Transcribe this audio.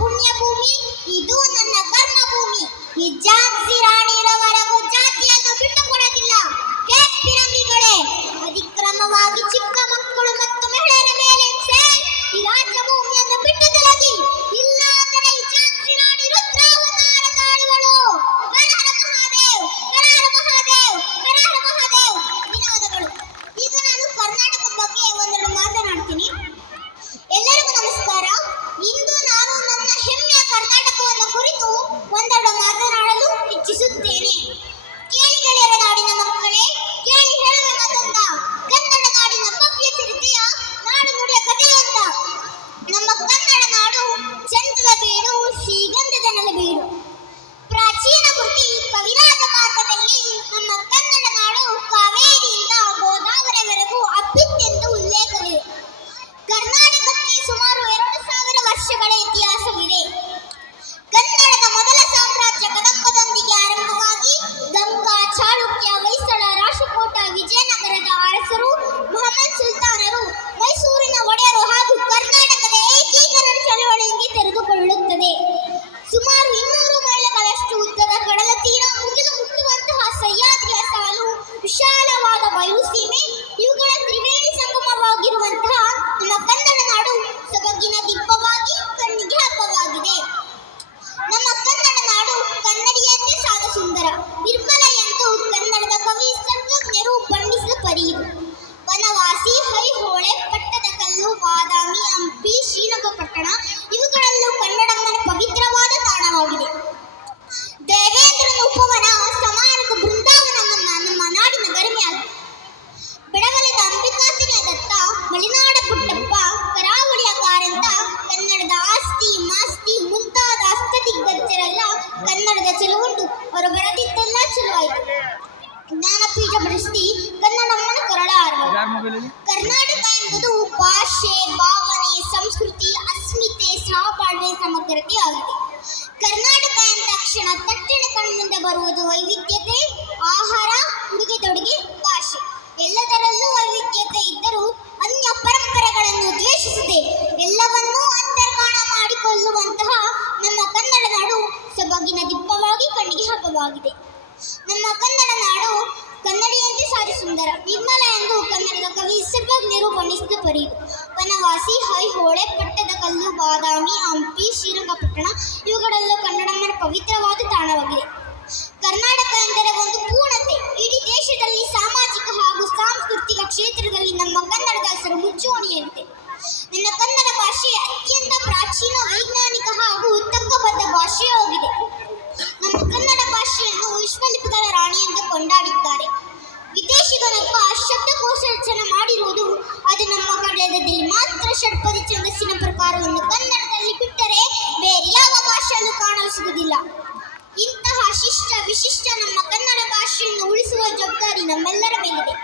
ಪುಣ್ಯ ಭೂಮಿ, ಇದು ನನ್ನ ಕರ್ಮ ಭೂಮಿ. ಈ ಝಾನ್ಸಿ ರಾಣಿರವರೆಗೂ ಜಾತಿಯನ್ನು ಬಿಟ್ಟು ಕೊಡೋದಿಲ್ಲ. ಫಿರಂಗಿಗಳೇ, ಅತಿಕ್ರಮವಾಗಿ ಚಿಕ್ಕ ಮಕ್ಕಳು ಮತ್ತು ಮಹಿಳೆಯರ ಮೇಲೆ ಈ ರಾಜ್ಯ ಭೂಮಿಯನ್ನು ಬಿಟ್ಟು ತೊಲಗಿ. ಇಲ್ಲ ಅಂದರೆ ಈ ಝಾನ್ಸಿ ರಾಣಿ ರುದ್ರಾವತಾರ ತಾಳುವಳು. ಹರ ಹರ ಮಹಾದೇವ್, ಹರ ಹರ ಮಹಾದೇವ್, ಹರ ಹರ ಮಹಾದೇವ್. ಧನ್ಯವಾದಗಳು. ಈಗ ನಾನು ಕರ್ನಾಟಕದ ಬಗ್ಗೆ ಒಂದೆರಡು ಮಾತನಾಡ್ತೀನಿ. ಎಲ್ಲರಿಗೂ ನಮಸ್ಕಾರ. ಇಂದು ನಾನು ನನ್ನ ಹೆಮ್ಮೆಯ ಕರ್ನಾಟಕವನ್ನು ಕುರಿತು ಒಂದೆರಡು ಮಾತನಾಡಲು ಇಚ್ಛಿಸುತ್ತೇನೆ. ಕೇಳಿ ಗೆಳೆಯರ ನಾಡಿನ ಮಕ್ಕಳೇ, ಕೇಳಿ ಹೇಳುವೆ ಮಾತೊಂದ, ಕನ್ನಡ ನಾಡಿನ ಭವ್ಯ ಚರಿತೆಯ ನಾಡು ನುಡಿಯ ಕಥೆಯೊಂದ. ನಮ್ಮ ಕನ್ನಡ ನಾಡು ಚಂದದ ಬೀಡು, ಶ್ರೀಗಂಧದ ನೆಲಬೀಡು. ಪ್ರಾಚೀನ ಕೃತಿ ಕವಿರಾಜ ಮಾರ್ಗದಲ್ಲಿ ನಮ್ಮ ಕನ್ನಡ ನಾಡು ಕಾವೇರಿಯಿಂದ ಗೋದಾವರಿವರೆಗೂ ಹಬ್ಬಿತ್ತೆಂದು ಉಲ್ಲೇಖವಿದೆ. ಕರ್ನಾಟಕಕ್ಕೆ ಸುಮಾರು 2000 ವರ್ಷಗಳ ಇತಿಹಾಸವಿದೆ. ಕನ್ನಡದ ಮೊದಲ ಸಾಮ್ರಾಜ್ಯ ಕದಂಬದೊಂದಿಗೆ ಆರಂಭವಾಗಿ ಗಂಗಾ, ಚಾಳುಕ್ಯ, ಹೊಯ್ಸಳ, ರಾಷ್ಟ್ರಕೂಟ, ವಿಜಯನಗರದ ಅರಸರು, ಮಹಮ್ಮದ್ ಸುಲ್ತಾನರು, ಮೈಸೂರಿನ ಒಡೆಯರು ಹಾಗೂ ಕರ್ನಾಟಕದ ಏಕೀಕರಣ ಚಳವಳಿಗೆ ತೆರೆದುಕೊಳ್ಳುತ್ತದೆ. ಸುಮಾರು 200 ಮೈಲಿಗಳಷ್ಟು ಉದ್ದದ ಕಡಲ ತೀರ, ಮುಗಿಲು ಮುಟ್ಟುವಂತಹ ಸಹ್ಯಾದ್ರಿಯ ಸಾಲು, ವಿಶಾಲವಾದ ಬಯಲುಸೀಮೆ, ಇವುಗಳ ತ್ರಿವೇಣಿ ಸಂಗಮವಾಗಿರುವಂತಹ ನಮ್ಮ ಕನ್ನಡ ನಾಡು ಸೊಬಗಿನ ದಿಬ್ಬವಾಗಿ ಕಣ್ಣಿಗೆ ಹಬ್ಬವಾಗಿದೆ. ನಮ್ಮ ಕನ್ನಡ ನಾಡು ಕನ್ನಡಿಯಂತೆ ಸಾದ ಸುಂದರ, ನಿರ್ಮಲ ಎಂದು ಕನ್ನಡದ ಕವಿ ಸರ್ವಜ್ಞರು ಬಣ್ಣಿಸಿದ ಪರಿಯಿದು. ಬನವಾಸಿ, ಐಹೊಳೆ, ಪಟ್ಟದಕಲ್ಲು, ಬಾದಾಮಿ, ಹಂಪಿ, ಶ್ರೀರಂಗಪಟ್ಟಣ ಇವುಗಳಲ್ಲೂ ಕನ್ನಡಮ್ಮನ ಪವಿತ್ರವಾದ ತಾಣವಾಗಿದೆ. ದೇವೇಂದ್ರನ ಉಪವನ, ಸಮಾನದ ಬೃಂದಾವನ ನಮ್ಮ ನಾಡಿನ ಗರಿಮೆಯಾಗಿದೆ. ಬೆಳವಲಿದ ಅಂಬಿಕಾಸಿನ ದತ್ತ, ಮಲೆನಾಡ ಪುಟ್ಟಪ್ಪ, ಕರಾವಳಿಯ ಕಾರಂತ, ಕನ್ನಡದ ಆಸ್ತಿ ಮಾಸ್ತಿ ಮುಂತಾದ ಹಸ್ತದಿಗ್ಗಜರೆಲ್ಲ ಕನ್ನಡದ ಚೆಲುವುಂಟು. ಅವರು ಬರೆದಿದ್ದೆಲ್ಲ ಚೆಲುವಾಯಿತು. ಜ್ಞಾನಪೀಠ ಪ್ರಶಸ್ತಿ ಕನ್ನಡಮ್ಮನ ಕೊರಳ ಆರ್ವ. ಕರ್ನಾಟಕ ಎಂಬುದು ಭಾಷೆ, ಭಾವನೆ, ಸಂಸ್ಕೃತಿ, ಅಸ್ಮಿತೆ, ಸಹಬಾಳ್ವೆ, ಸಮಗ್ರತೆ ಆಗಿದೆ. ಕರ್ನಾಟಕ ಎಂದ ತಕ್ಷಣ ತಟ್ಟನೆ ಕಣ್ಮುಂದೆ ಬರುವುದು ವೈವಿಧ್ಯತೆ, ಆಹಾರ, ಉಡುಗೆ ತೊಡುಗೆ, ಭಾಷೆ. ಎಲ್ಲದರಲ್ಲೂ ವೈವಿಧ್ಯತೆ ಇದ್ದರೂ ಅನ್ಯ ಪರಂಪರೆಗಳನ್ನು ದ್ವೇಷಿಸದೆ ಎಲ್ಲವನ್ನೂ ಅಂತರ್ಗಾಣ ಮಾಡಿಕೊಳ್ಳುವಂತಹ ನಮ್ಮ ಕನ್ನಡ ನಾಡು ಸೊಬಗಿನ ದಿಬ್ಬವಾಗಿ ಕಣ್ಣಿಗೆ ಹಬ್ಬವಾಗಿದೆ. ನಮ್ಮ ಕನ್ನಡ ನಾಡು ಕನ್ನಡಿಯಂತೆ ಸಾರಿ ಸುಂದರ, ನಿರ್ಮಲ ಎಂದು ಕನ್ನಡದ ಕವಿ ಸರ್ವಜ್ಞರು ಬಣ್ಣಿಸಿದ ಪರಿಯಿದು. ಬನವಾಸಿ, ಐಹೊಳೆ, ಪಟ್ಟದಕಲ್ಲು, ಬಾದಾಮಿ, ಹಂಪಿ, ಶ್ರೀರಂಗಪಟ್ಟಣ ಇವುಗಳಲ್ಲೂ ಕನ್ನಡಮ್ಮನ ಪವಿತ್ರವಾದ ತಾಣವಾಗಿದೆ. ಕರ್ನಾಟಕ ಎಂದರೆ ಒಂದು ಪೂರ್ಣತೆ. ಇಡೀ ದೇಶದಲ್ಲಿ ಸಾಮಾಜಿಕ ಹಾಗೂ ಸಾಂಸ್ಕೃತಿಕ ಕ್ಷೇತ್ರದಲ್ಲಿ ನಮ್ಮ ಕನ್ನಡದ ಹೆಸರು ಮುಂಚೂಣಿಯಲ್ಲಿದೆ. ನನ್ನ ಕನ್ನಡ ಭಾಷೆ ಅತ್ಯಂತ ಪ್ರಾಚೀನ, ವೈಜ್ಞಾನಿಕ ಹಾಗೂ ತರ್ಕಬದ್ಧ ಭಾಷೆಯಾಗಿದೆ. ನಮ್ಮ ಕನ್ನಡ ಭಾಷೆಯನ್ನು ವಿಶ್ವಲಿಪಿಗಳ ರಾಣಿ ಎಂದು ಕೊಂಡಾಡಿದ್ದಾರೆ. ವಿದೇಶಿಗನೊಬ್ಬ ಶಬ್ದಕೋಶ ರಚನೆ ಮಾಡಿರುವುದು ಅದು ನಮ್ಮ ಕನ್ನಡದಲ್ಲಿ ಮಾತ್ರ. ಷಟ್ಪದಿ ಛಂದಸ್ಸಿನ ಪ್ರಕಾರವನ್ನು ಕನ್ನಡದಲ್ಲಿ ಬಿಟ್ಟರೆ ಬೇರೆ ಯಾವ ಭಾಷೆಯಲ್ಲೂ ಕಾಣಲು ಸಿಗುವುದಿಲ್ಲ. ಇಂತಹ ಶಿಷ್ಟ ವಿಶಿಷ್ಟ ನಮ್ಮ ಕನ್ನಡ ಭಾಷೆಯನ್ನು ಉಳಿಸುವ ಜವಾಬ್ದಾರಿ ನಮ್ಮೆಲ್ಲರ ಮೇಲಿದೆ.